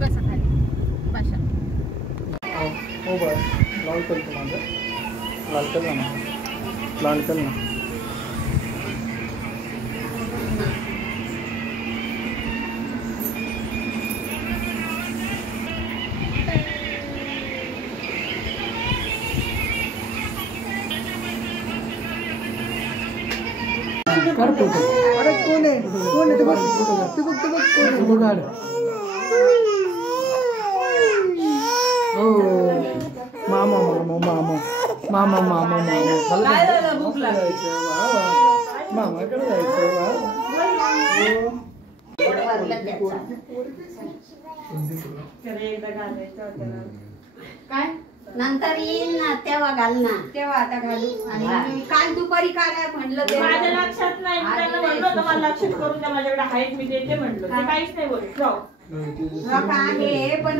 बसा खाली बसा. हो बरं लाल कर तू माझं लाल कर ना लाल कर ना. कर फोटो. अरे कोण आहे ते बघ ते बघ कोण आहे बघ. हो मामा मामा मामा मामा मामा मामा मामाकडे जायचं काय नंतर येईल ना तेव्हा घाल ना. तेव्हा आता घालू. आणि काल दुपारी काय म्हणलं ते माझ्या लक्षात नाही. मी त्यांना म्हणलं होतं मला लक्षात करून द्या माझ्याकडे आहेत मी देते म्हणलं. ते काहीच नाही बोलत. आहे पण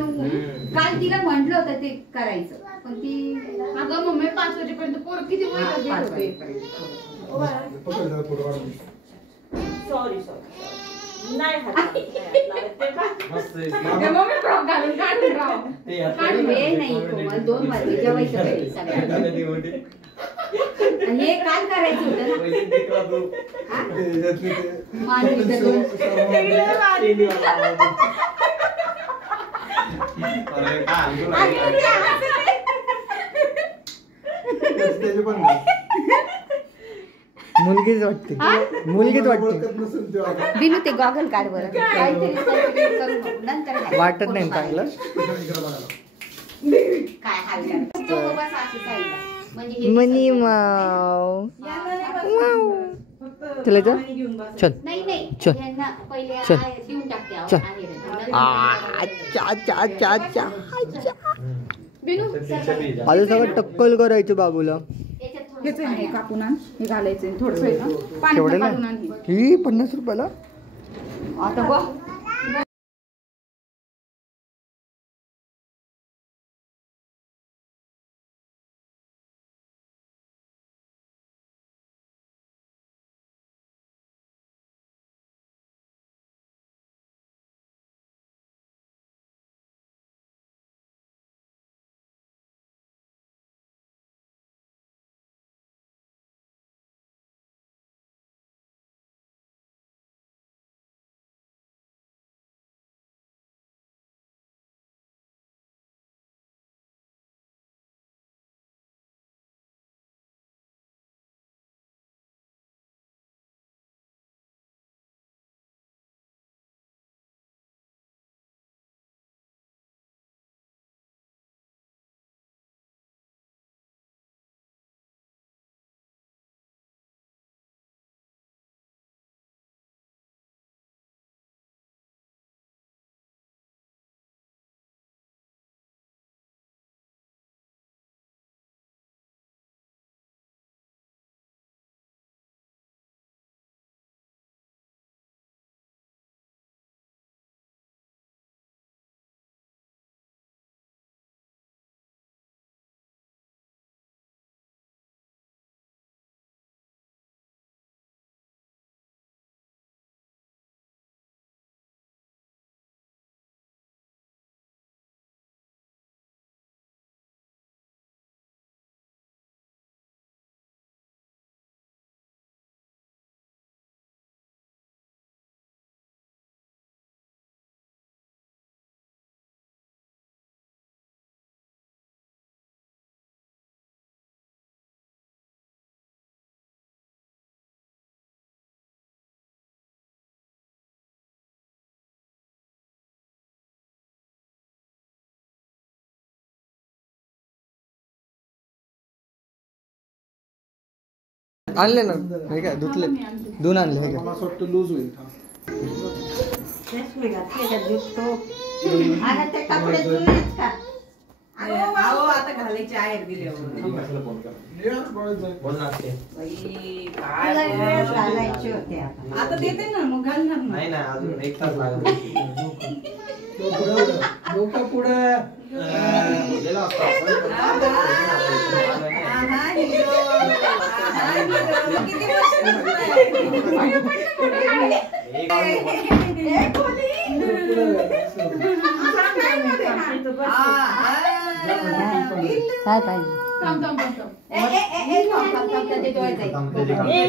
काल तिला म्हटलं होतं ते करायचं पण ती अगं मम्मी 5 वाजेपर्यंत पोर किती वेळ घेत होते. सॉरी नाही मम्मी फ्रॉक घालून काढून राव. वेळ नाही कोमल 2 वाजले जेवायचं घरी सगळ्यांना. हे काल करायचं होतं मुलगीच वाटते मुलगीच वाटते. बिनू ते गॉगल काढ बरं काहीतरी करू नंतर वाटत नाही चांगलं. काय हाल मनी माव चल चल नाही चल पहिले चल देऊन टाकते. चल. अच्छा अच्छा अच्छा माझं सगळं टक्कल करायचं बाबूला. हेच आहे कापून आण हे घालायचं थोडंसं पाणी काढून आण. ही 50 रुपयाला आता बघ आणले ना हे काय धुतले धुवून आणले हे काय लूज होईल. आता घालायचे आहेत आता देते ना मग घालणार नाही ना अजून 1 तास लागेल. डोका पुढे काय पाहिजे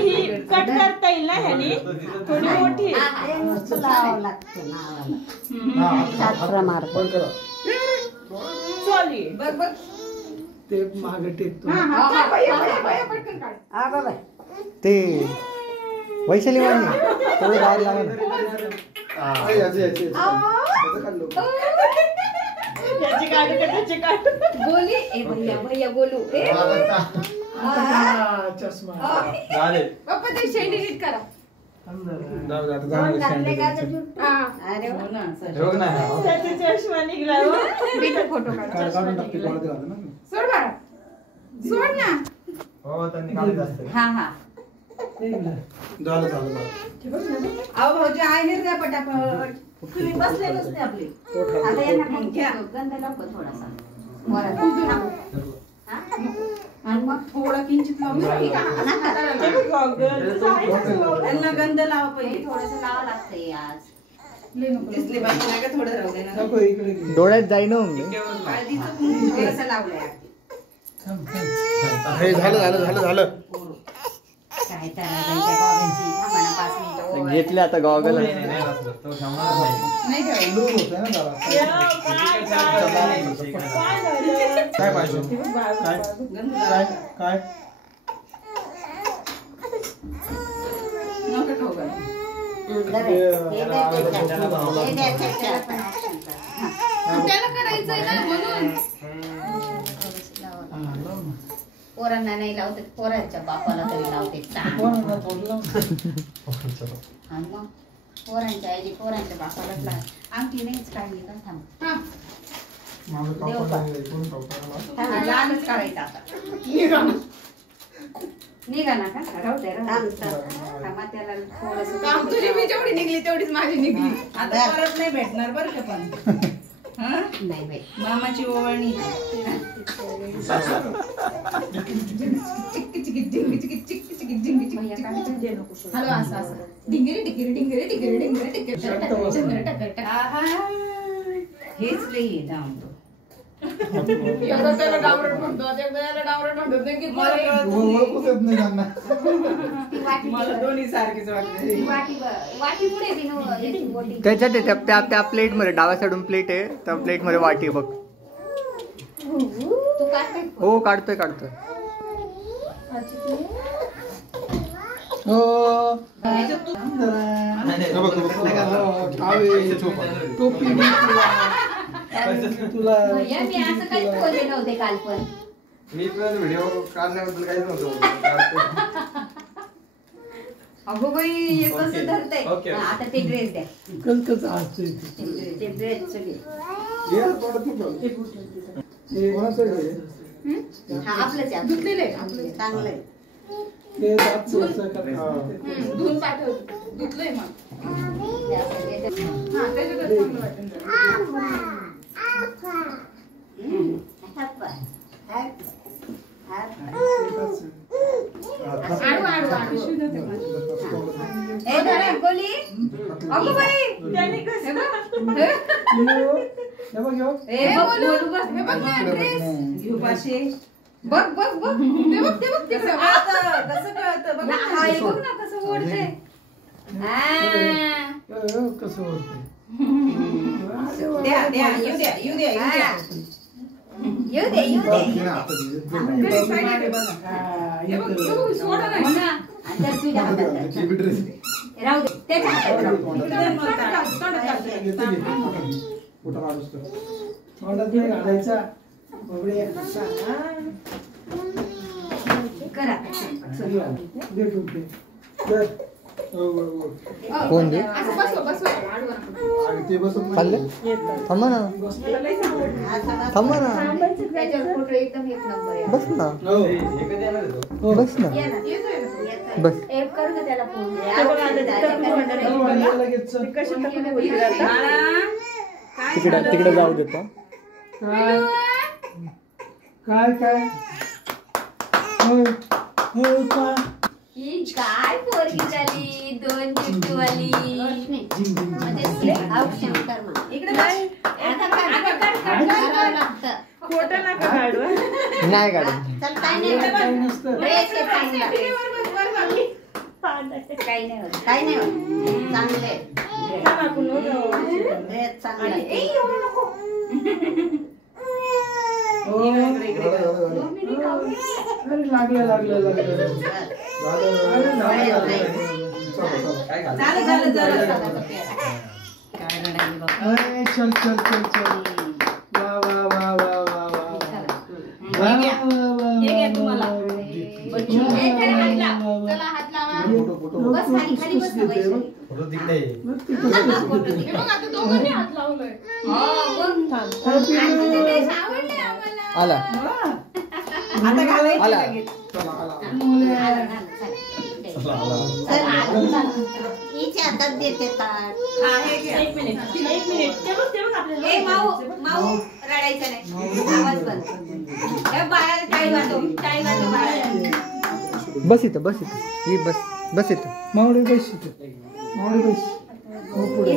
ही कट करता येईल ना ह्यानी थोडी मोठी सॉरी ते मागे टेकतो ते वैशाली वाणी तो जायला लागेल त्याची काढ त्याची काढ गोली ए भैया भैया गोलू ए चष्मा पप्पा ते शेंडी नीट करा अरे त्याची चष्मा निघला हो. फोटो काढ सोड बाळा सोड ना हा हा अहो भाऊजी आहे द्या पटापट तुम्ही बसलेलोच नाही आपले आता यांना मग गंध लावतो थोडासा आणि मग थोडं किंचित लावून त्यांना गंध लावा पहिले थोडस लावा लागतंय आज दिसले पाहिजे ना का थोडं राहू दे ना डोळ्यात जाईन हळदीचं कुंकू थोडंसं लावलंय हे झालं काय त्याला त्यांच्या बाबांची थांबा ना 5 मिनिटं घेतले आता गॉगल नाही ठेवायचं काय पाहिजे काय नको खाऊ बाळा. त्याला करायचंय ना म्हणून पोरांना नाही लावते पोरांच्या बापाला तरी लावते आणि मग पोरांच्या आईची पोरांच्या बापालाच लाव आमची नाहीच काढली का थांब लालच काढायचं आता निघा ना का राहू दे थांबा त्याला काम तुझी मी जेवढी निघली तेवढीच माझी निघली आता परत नाही भेटणार बरं का पण नाही बाई मामाची ओवाळणी हॅलो असं असं डिंगरी टिंगरी डिंगरी टिंगरी डिंगरी टिंगरी हेच लई आहे दामतो त्याला डावरट म्हणतो त्याला डावरट म्हणतो मला दोन्ही सारखीच वाटते वाटी पुढे बी नव्हतं, याची बोटी. त्याच्यात त्या प्लेट मध्ये डाव्या साईडून प्लेट आहे त्या प्लेट मध्ये वाटी आहे बघ. तू काढते हो काढतोय हो टोपी तुला भैया मी असं काही बोलले नव्हते काल पण मी पण व्हिडिओ काढण्याबद्दल काहीच नव्हतं. अगो बाई हे कसं धरतंय ओके. आता ते ड्रेस द्या कस असतोय ते ड्रेस सगळे हा आपलंच आहे धुतलेले चांगलं आहे धुवून पाठव धुतलंय मग हा त्याच्याकडे चांगलं वाटेल आडू आडू आडू ए धरा गोली अगो बाई त्याने कसं ए बोलू बघ हे बघ ना ड्रेस घेऊ पाशे बघ बघ बघ ते बघ ते कळतं कसं कळतं बघ हा हे बघ ना कसं ओढते कसं होतं द्या द्या येऊ द्या येऊ द्या येऊ द्या येऊ दे येऊ दे घरी साईड आहे बघा हे बघ तू सोडा हो नाही ना आणि त्या तुझ्या हातात द्या. राहू दे त्याच्या हातात राहू दे. करा कोण दे असं बसव बसव आडवं खाल्ले थांबा ना त्याच्यावर फोटो एकदम एक नंबर आहे बस ना बस ना ये ना येतोय ना बस एक कर ना त्याला फोन तिकडे जाऊ देता काय काय पोरगी झाली 2 चिट्टूवाली म्हणजे औषध कर मग इकडे बाई. आता करावं लागतं खोटं नका काढू नाही काढत. चल काय नाही ड्रेस आहे चांगला काही नाही होत चांगले ड्रेस चांगला चल चल चल चल वा वा वा वा वा वा बस खाली खाली बस ना वैशाली. आला आता घालायचं आला. लगेच. हिच्या हातात देते ताट. हा, हे घ्या. एक मिनिट ते बघ आपल्याला ए माऊ माऊ रडायचं नाही आवाज बंद. ए बाळाला टाळी वाजव बाळाला. बस इथं बस इथं ही बस इथं. मावळे पैसे मावळे पैसे हे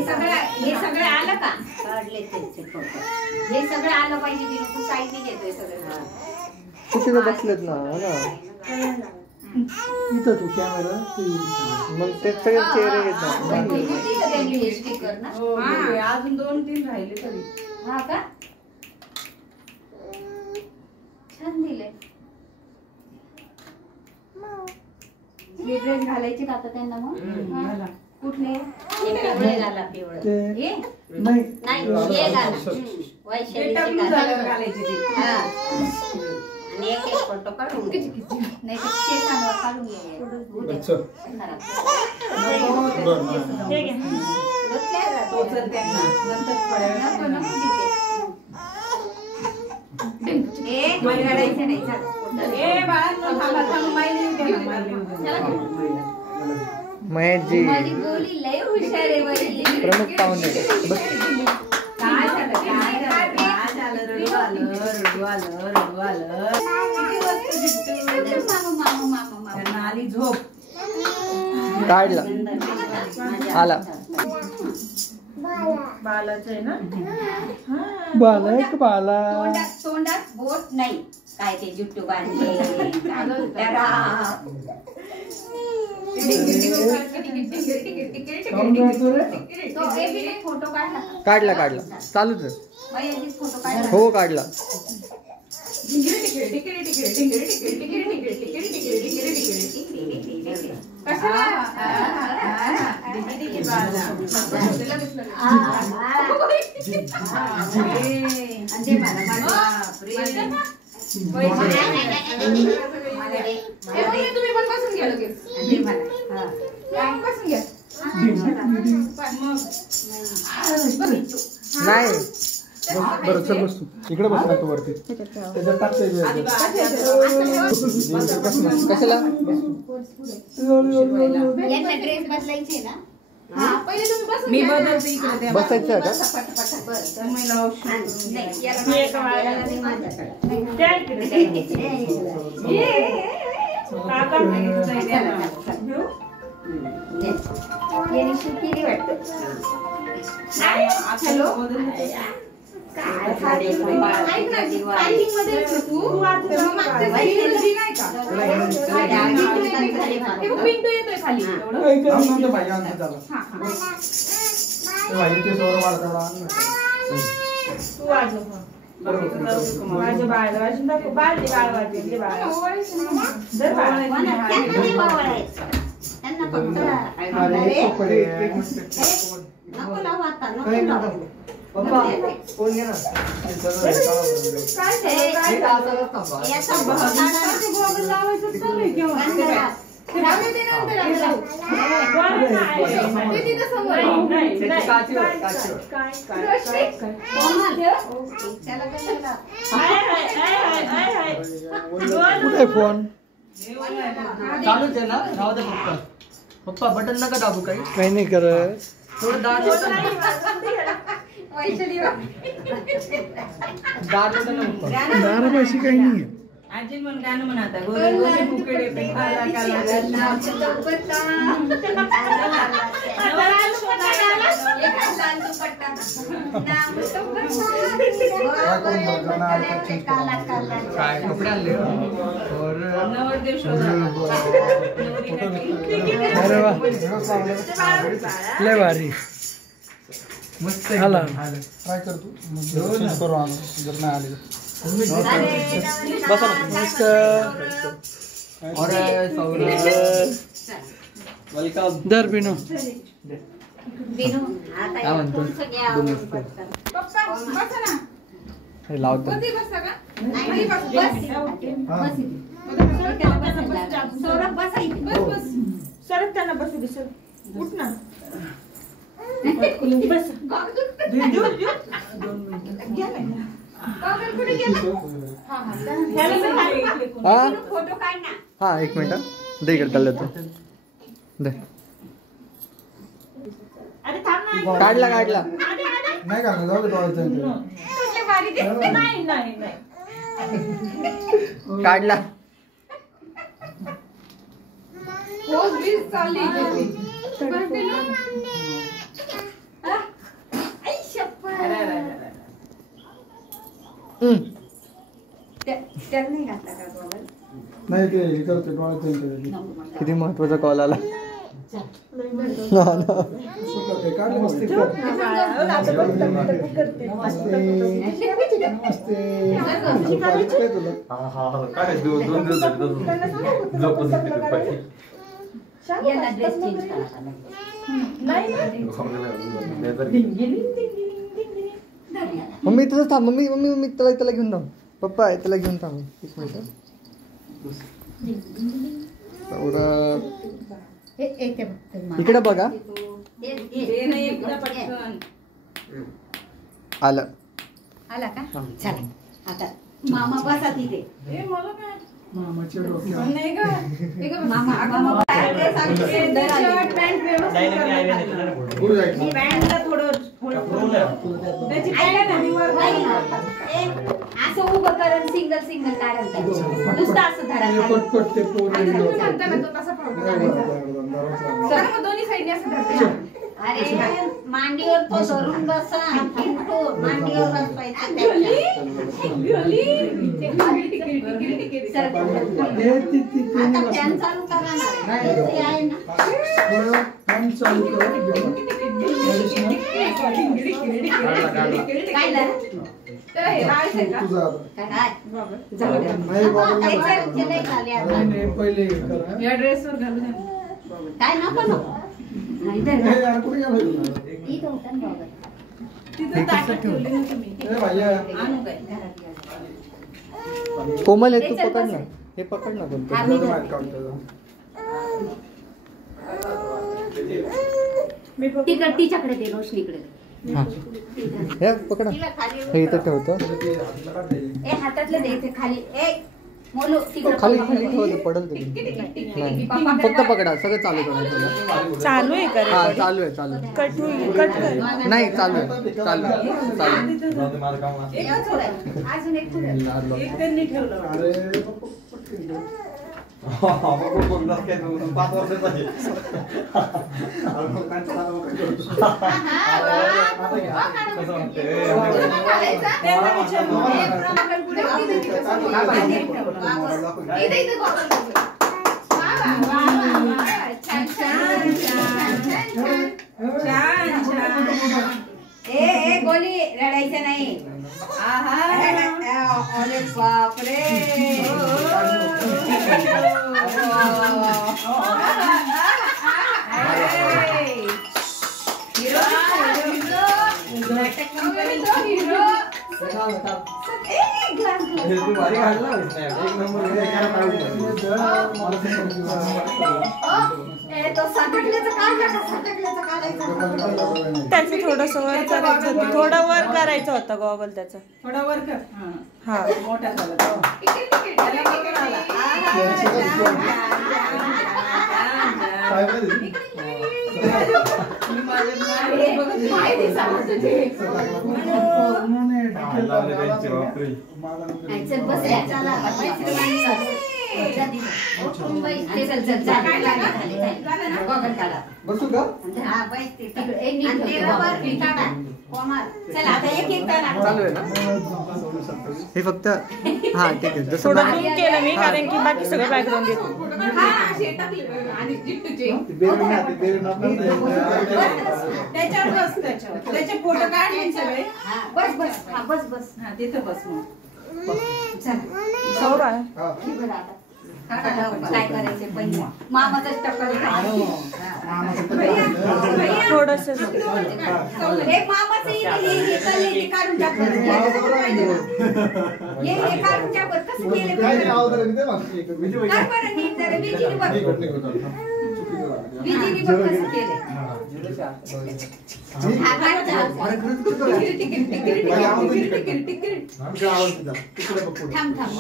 सगळं आलं का काढले त्याचे फोटो. हे सगळं आलं पाहिजे मी नको साईडने घेतोय सगळं. कुठे बसलेत ना हो ना. इथं तू कॅमेरा मग ते सगळे चेहरे घेतात. होती का त्यांनी हे स्टिकर ना हा, अजून 2-3 राहिले तरी. हा का छान दिले. हे ड्रेस घालायचे का आता त्यांना मग घाला. कुठले पिवळे घाला पिवळे ते हे नाही नाही हे घाला ते टकलू झाल्यावर घालायचे ते. हा आणि एक फोटो काढून घे. नाही तर केसांवर काढून घे. हे घे. टोचन त्यांना. नंतर थोड्या वेळानं रडायचं नाही चल. ए बाळांनो, थांबा थांबा. माई लिहून द्या ना, माई लिहून द्या. महेशजी माझी बोली लय हुशार आहे बाई. प्रमुख पाहुणे बस. काय झालं? काय झालं? काय झालं? रडू आलं, रडू आलं, रडू आलं. किती वाजता जिंकतो? मामा त्यांना आली झोप. काढला आला. बालाचं आहे ना बाला एक बाला तोंडात बोट नाही काय ते जुट्टू बांधले फोटो काढला काढला चालूच आहे. फोटो काढला हो काढला. तुम्ही पण बसून घ्या लगेच. बसून घ्या. नाही बरं चल बस तू इकडे बस ना तू वरती त्याच्यात टाकता कशाला यांना ड्रेस बदलायचे ना पहिले तुम्ही बसून मी बदलते इकडे त्या बसायचं का? तुम्ही लावू शकता. नाही याला मी एका याला वाळ्याला नाही माझ्याकडे. त्या इकडे. काका याने शिकेली वाटतं. हॅलो. काय ऐक ना, टायमिंग मध्ये येतो तू. तेव्हा मागच्या साईडला उभी नाही का? हे बघ, पिंटू येतोय खाली. एवढं. हा, हा. तू वाजव माझ्या बाळाला वाजून दाखव. बाळ वाजते बाळ जर बाळ त्यांना फक्त नको लावू आता नको लावू. याचा गॉगल लावायचं चालू आहे केव्हा? राहू दे नंतर आपण. ते तिथं समोर आहे. त्याला कशाला कुठे फोन चालूच आहे ना. राहू दे पप्पा बटन नका दाबू काही नाही करत थोडं दाब वैशाली दाब दारापाशी काही नाही आजी मन गाणं म्हणा आता गोरे गोरे मुकडे पिठाला काला काय कपडे आणले और नवरदेव शोधा अरे वा लय भारी मस्त आला आलं. ट्राय कर तू चेंज करू आणू जर नाही आले बसा नमस्कार और सौरभ वेलकम दर बिनो काय म्हणतो पप्पा बसा ना. हे लावतो कधी बसता का? नाही बस बस. सरक त्यांना बसू दे सर उठ ना बस कागद कुठे गेला? हा फोटो काढ ना. हा एक मिनिट दे इकडे त्याला देतो दे अरे थांब ना काढला आधी नाही काढला जाऊ दे डोळ्यात तुझ्या भारी दिसते. नाही काढला पोज बीज चालली इथे. बस बिनो. आई शप्पथ. त्याला नाही घातला का गोगल? नाही ते हे करते डोळ्यात किती महत्वाचा कॉल आला याला ड्रेस चेंज करायचा मम्मी तुझं थांब मम्मी मम्मी मम्मी त्याला घेऊन थांब पप्पा आहे त्याला घेऊन थांब एक मिनिट सौरभ इकडे बघा आलं आला का चला आता मामा बसा तिथे मामाच्या नाही का? हे का बस. मामा शर्ट पॅन्ट व्यवस्थित करा. पॅन्टला थोडं त्याची पॅन्ट आणि वर असं उभं करून सिंगल सिंगल काढायचं नुसतं असं धरा पटपट ते आणि तुम्ही सांगता ना तो तसा पावडर घालायचा. तर मग दोन्ही साईडने असं धरते. अरे मांडीवर तो धरून बसा तो मांडीवर बसवायचं आता फॅन चालू करा ना ते आहे ना काय झालं? तर हे लावायचंय का? काय जाऊ द्या. एक्झॅक्टचे नाही झाले आता. पहिले या ड्रेसवर घालून या. काय नको नको नाही तर ना. इथं होतं ना बाबा. तिथं ताटात ठेवली ना तुम्ही. आणू काय? कोमल आहे तू पकड ना हे पकड ना हा, मी धरते. तिकडे तिच्याकडे दे रोशनीकडे दे. हा हे पकडा तिला खाली हे इथं ठेवतो ए हातातले दे इथे खाली ए मोलू तिकडे खाली खाली ठेवतो पडल ते नाही फक्त पकडा सगळं चालू करा चालू आहे का हा चालू आहे कट कट कर नाही चालू आहे चालू आहे एकच होतं. अजून एक पुढे एक त्यांनी ठेवलं ए गोली रडायचं नाही अरे बापरे त्याचं थोडस वर करायचं होतं थोडं वर करायचं होतं गॉगल त्याचं थोडा वर कर. हा मोठा झाला तो. त्याला बघून आला. चल बस रे, चला बसू का चला आता एक एक चालू आहे ना हे फक्त हा ठीक आहे जसं थोडं झूम केलं मी कारण की बाकी सगळं बॅकग्राऊंड येतो त्याचे फोटो काढले सगळे बस बस बस बस तिथं बस मग सौर आहे काय करायचं पहिले मामाचाच टक्कर थोडस हे मामाचं हे काढून टाकलं हे काढून टाकलं कसं केलं काय बरं नीट जरा विजीने बघ विजीने बघ कसं केलं थांब थांब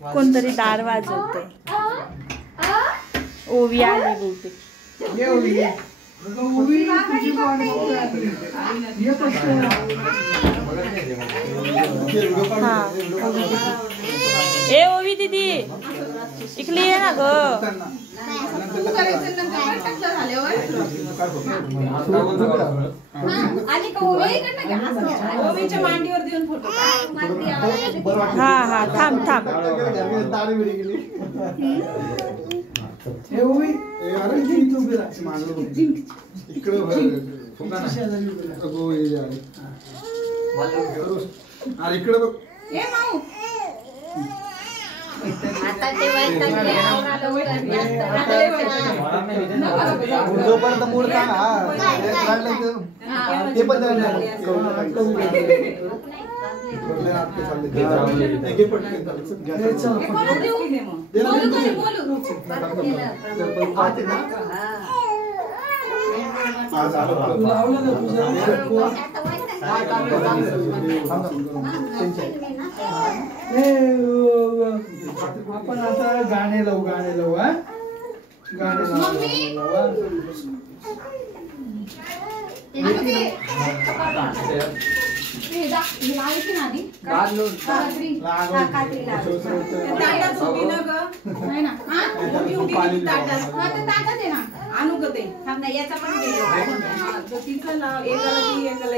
कोणतरी दार वाजवते ओवी आली बहुतेक हा ए ओवी दीदी इकडे ये ना ग ओवीच्या मांडीवर देऊन फोटो हा हा थांब थांब इकडे बघ आता ते जोपर्यंत मूड का ते पण आपण आता गाणे लावू हा गाणे आणू ग ते याचा पण तिचं नाव एकाला ती एकाला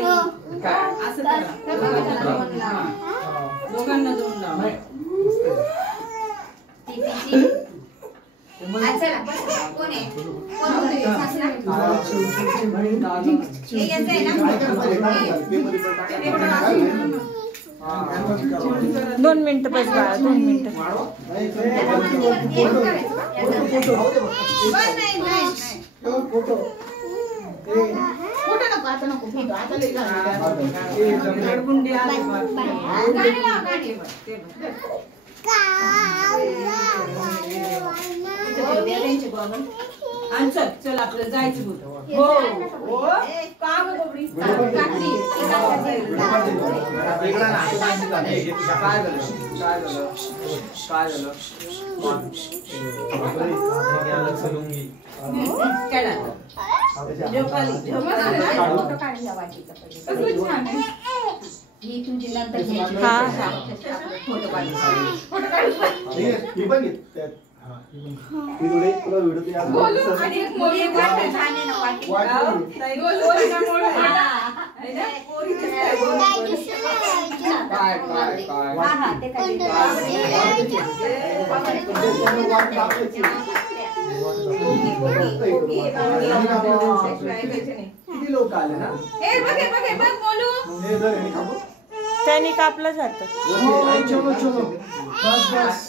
असं दोघांना दोन लाव कोण आहे दोन मिनिटं बस बाळा 2 मिनिटं फोटो नको आता नको फोटो आता लई गडगुंडी आली गाणी लाव गाणी चल चल आपलं जायचं होतं हो हो का ग बाबडी ही तुझी नंतर हा फोटो काढू किती लोक आले ना त्याने कापलं जातं चलो चलो बस बस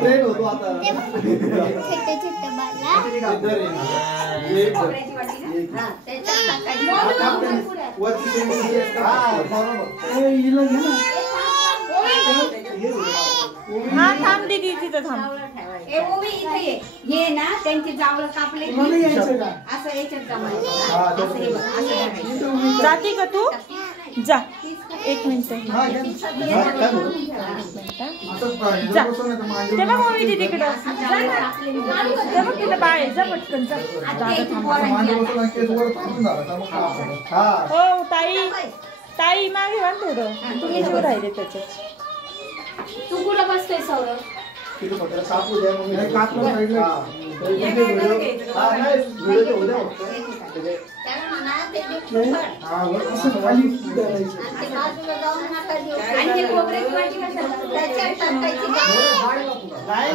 ट्रेन होतो आता हा थांब दीदी तिथं थांब हे ना त्यांची जावळ कापले असं याच्यात जमायचं जाती का तू जा 1 मिनिट हा, घ्या. हा, काय बोलू? असंच पाहिजे. जा. बसून नाही तर मागे ते बघ मम्मी ती तिकडं जा ना. ते बघ तिथं बाळ आहे. जा पटकन जा. मागे बसून आणि केस वर टाकून झाला तर मग काय होतं? हा. हो ताई मागे वाट थोडं केशवर राहिले त्याच्यात. तू कुठं बसतोय सौरभ? किती पकडलं? कापू द्या मग. नाही, कापलं साईडला. हा, नाही, व्हिडिओ ते उद्या होतं. त्याला म्हणा ते देऊ फळ. हा, वर असं खाली करायचं. आणि ते बाजूला जाऊन नका देऊ. आणि ते खोबऱ्याची वाटी कशाला? त्याच्यात टाकायची का? नाही,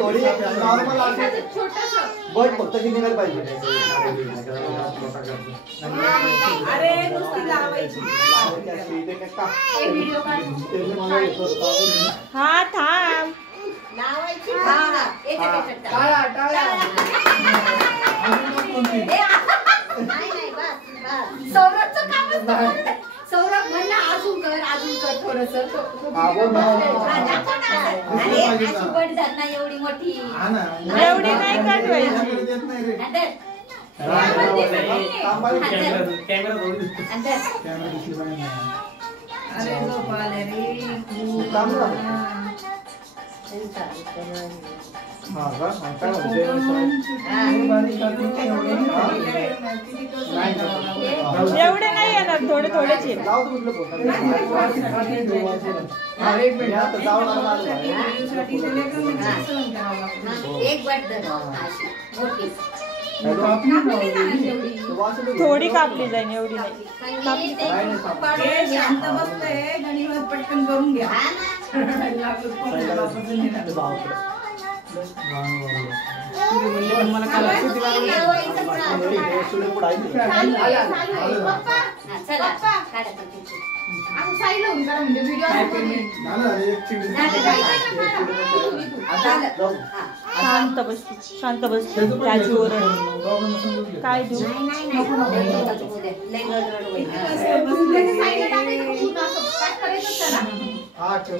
थोडी नॉर्मल असं छोटंसं. बट फक्त निघायला पाहिजे. अरे नुसती लावायची. एक व्हिडिओ काढ. हा थांब. लावायची का? याच्यात टाक. नाही बस. सौरभचं कामच तर. सौरभ म्हणला अजून कर थोडंसं. अरे अशी पडतात ना एवढी मोठी. हा ना. एवढी नाही काढवायची. देत नाही रे. अंदर. कॅमेरा अंदर. कॅमेरा दिसली पाहिजे ना. अरे झोप आले रे. काम ना. हा का? हा, काय म्हणते? एवढे नाही येणार थोडेच येईल. लाव तू कुठलं फोन? हा, एक मिनिट. आता जाऊन आलो. एक बट धर. अशी मोठी. थोडी कापली जाईल एवढी नाही. शांत बसतोय गणित पटकन करून घ्या. शांत बस त्याची ओरड काय देऊ. हा, ठेव.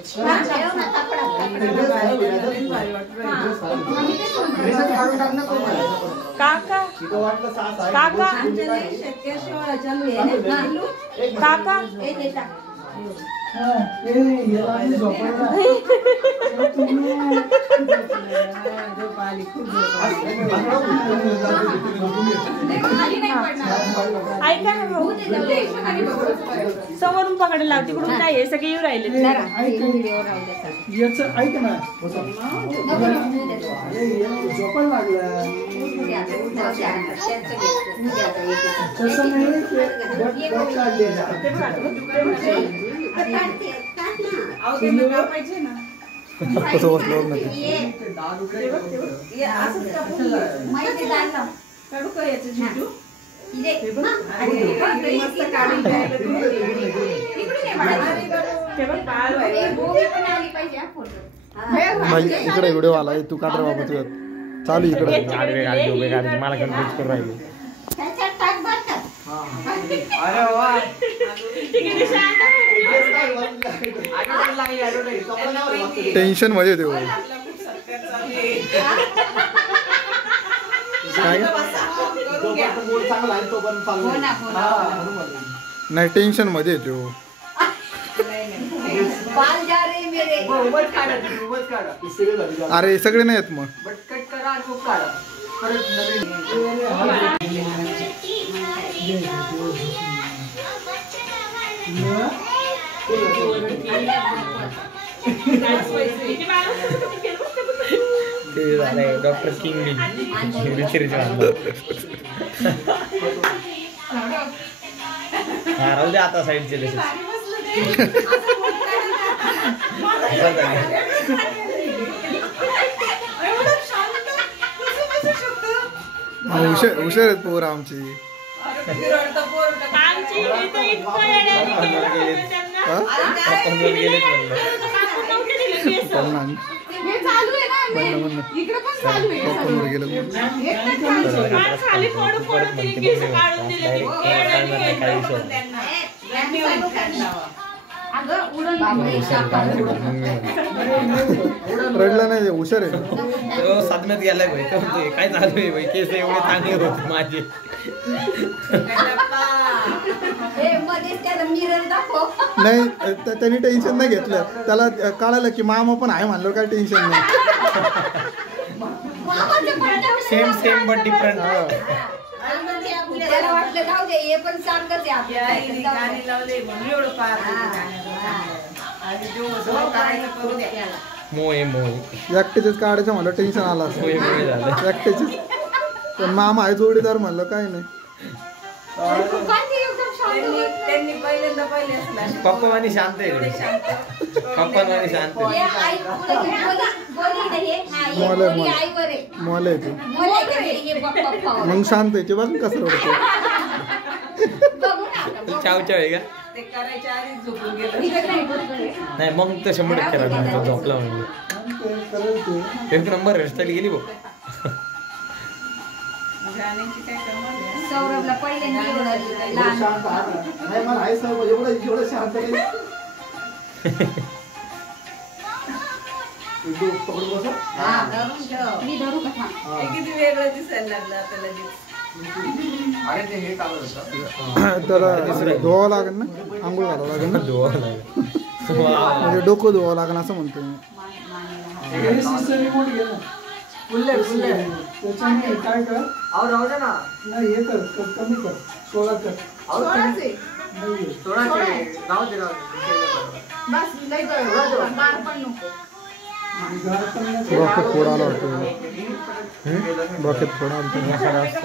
काका इथं वाटलं सहा साईड. काका काका ऐका ना भाऊ समोरून पकडायला लाव तिकडून काय हे सगळे येऊ राहिले. याचं ऐक ना. झोपायला लागला. तसं नाही ते बट काढलेलं. कसं बसलं नाही. इकडे व्हिडिओ आला तू काढ रे बाबा तुझ्या चालू इकडे. मला कन्फ्युज करून राहिली. टेन्शन मध्ये येते नाही टेन्शन मध्ये येते. अरे सगळे नाही येत मग. डॉक्टर किंग राहू दे आता साईडचे तसे. हुशार आहेत पोर आमची. रडला नाही हुशार आहे. साधम्यात गेलाय भाई काय चालू आहे भाई केस एवढे चांगले होते माझे. हे मध्येच त्याला मिरर दाखव. नाही त्यांनी टेन्शन नाही घेतलं, त्याला कळालं की मामा पण आहे म्हणलं काय टेन्शन नाही. Same but different. त्याला वाटलं जाऊ दे हे पण सारखंच आहे या आपलं. आईने गाणी लावले म्हणून एवढं पार आणि जो करायचं करू द्या. मोये एकट्याचेच काढायचं म्हणलं टेन्शन आलं असं. झालं. एकट्याचेच. पण मामा आहे जोडीदार म्हणलं काय नाही. पप्पांची एकदम शांत होत. त्यांनी पहिल्यांदा पहिले असला पप्पा वाणी शांत आहे. पप्पा वाणी शांत हे आहे. आई बोली ना हे हा, हे मोल आहे, बोली मोल. आईवर आहे. मोल आहे ते. बोलाय का हे पप्पा मग शांत आहे ते बघ कसं रडतो. बघू ना आता. चाव चाव आहे का? ते करायच्या आधीच झोपून गेलं. इकडे नाही बरोबर. नाही मग तर 100% राहणार झोपला म्हणजे. एक नंबर हेअरस्टाईल गेली बघ. गाण्याची काय कमाल आहे. सौरभला पहिल्यांदा एवढं लहान हा, धरून ठेव. मी धरू का? थांब. ते किती वेगळं दिसायला लागलं आता लगेच. त्याला धुवावं लागेल ना, आंघोळ घालावं लागेल ना, धुवावं लागेल. म्हणजे डोकं धुवावं लागेल असं म्हणतो मी. काय कर नाही हे कर कमी कर 16 कर. सोळाच आहे. बस लय गळलं. बार पण नको. डोक्यात फोड आला होता. डोक्यात फोड आला होता.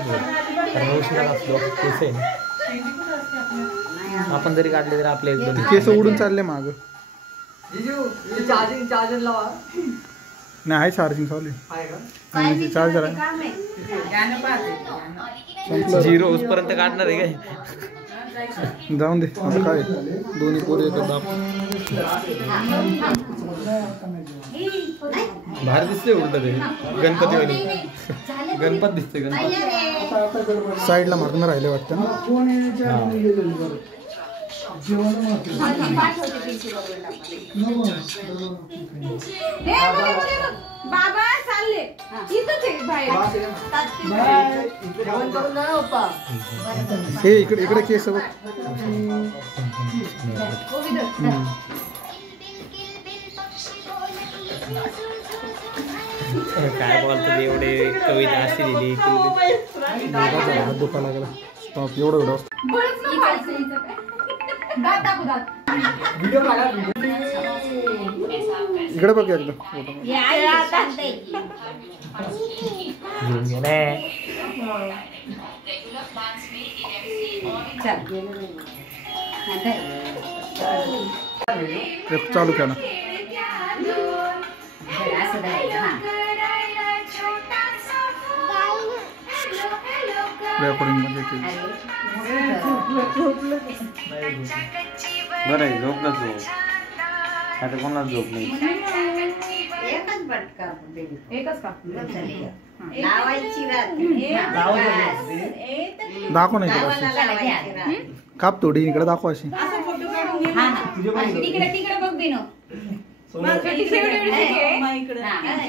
आपण जरी काढले तरी आपले एकदम केस उडून चालले माग. चार्जर लावा. नाही आहे चार्जिंग चालू आहे. चार्जर आहे. काम आहे. गाणं पाहते. संपलं. 0 होसपर्यंत काढणार आहे काय? जाऊन दे आता काय दोन्ही पोरे येतात दाप. बाहेर दिसतंय उलट ते गणपती वाली. झालं तरी- गणपत दिसतोय गणपत. अय्या रे. साईडला मागणं राहिले वाटतं ना. फोन येण्याच्या आधी गेलेलं बरं. जेवण महत्त्वाचं. खाली पाठवते PC वगैरे टाकायला. हे बघ, हे बघ. बाबा चालले इथंच आहे बाहेर. जेवण करून जा पप्पा. हे इकडे इकडे केस बघ. काय बोलतो एवढे कविता अशी दिली हात दुखा लागला. स्टॉप एवढं एवढं असतं. बळच नको व्हायचं इथं काय. दात दाखव दात. इकडे बघ एकदा फोटो. हे आई शांत आहे. घेऊन गेले. चल. हा, धर. एक चालू केला. धर, असं धरायचं. हा. रेकॉर्डिंग मध्ये ते. बरं आहे झोप ना झोप. आता कोणाला झोप नाही. एकच बटका दिली. एकच का? लावायची राहते. दाखव नाही इकडे अशी. काप थोडी इकडे दाखव अशी. असं फोटो काढून घे. हा ना. तिकडे बघ बिनो. मग इकडे. हा.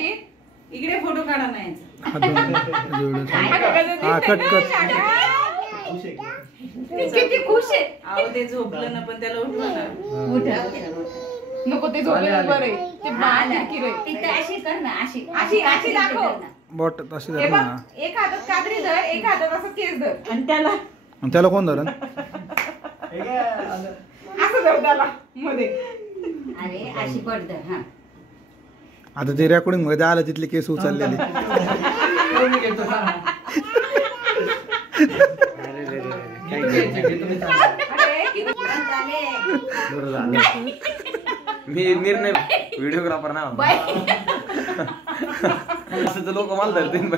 इकडे फोटो काढा नाही. हात धुवून. हा कट कट. किती खुश आहे. अहो ते झोपलं ना पण त्याला उठलं ना. उठ. नको ते झोपलेलं बरं आहे. ते बाहेर किती रे. तिथं अशी कर ना. अशी अशी दाखव. बोट अशी हे धर बघ, ना. एक हातात कात्री धर, एक हातात असं केस धर. आणि त्याला आणि त्याला कोण धरण? असं धर त्याला मध्ये. अरे अशी पडत. हा. आता ते रेकॉर्डिंग मध्ये आलं तिथले केस उचललेले. अरे किती बरं झालं. मी निर्णय व्हिडिओग्राफर ना असं तर लोक मला धरतील.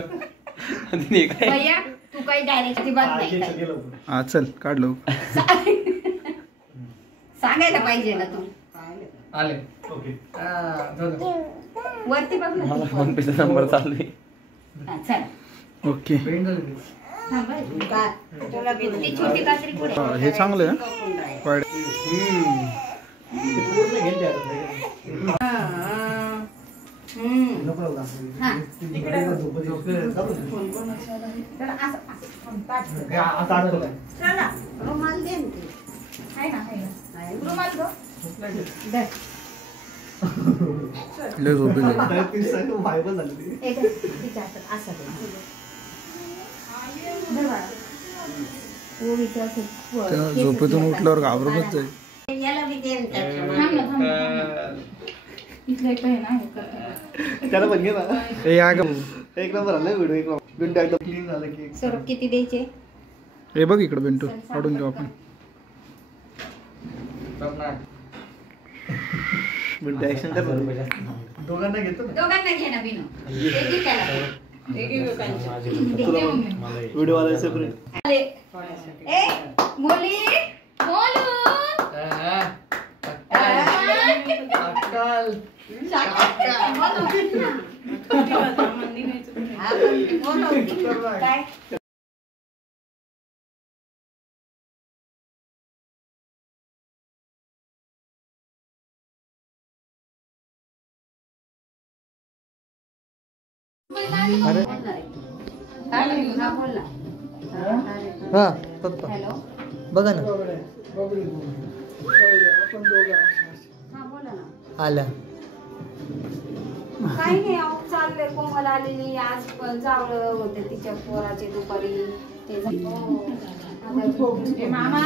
तिने काय भैया तू काही डायरेक्ट अजिबात नाही काय. हा चल काढलो. सांगायला पाहिजे ना तू. आले ओके. वरती बघ ना. मला फोन पेचा नंबर चालू आहे. हा, चल. ओके. थांब बरं. ती छोटी कात्री पुढे. हे चांगलं आहे. वाईट. हा. तर असं आता आठवलं. रुमाल दे ना ते. आहे ना रुमाल गं. धर. लय झोपेल एक तिच्या हातात असं दे. धर बाळा. ओवीचं असं त्या झोपेतून उठल्यावर घाबरूनच जाईल. याला बी दे ना त्यात. थांब ना. इथलं एक आहे ना हे कर. त्याला पण घे ना. ए या ग एक नंबर आला व्हिडिओ. एक नंबर एकदम क्लीन झालं की. सर किती द्यायचे? हे बघ इकडे बेंटू काढून घेऊ आपण. बिंटू ऍक्शन कर. दोघांना घेतो ना. दोघांना घे ना बिनो. एक घे त्याला. दे मम्मी. व्हिडिओ वाला सेपरेट. अरे ए मोली मोलू काय हा बोल ना. हा पप्पा हॅलो बघा ना हा बोला ना. आल्या. काही नाही अहो चाललंय. कोमल आलेली आज पण जावळ होते तिच्या पोराचे दुपारी ते मामा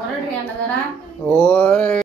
ओरड रे याला जरा. ओय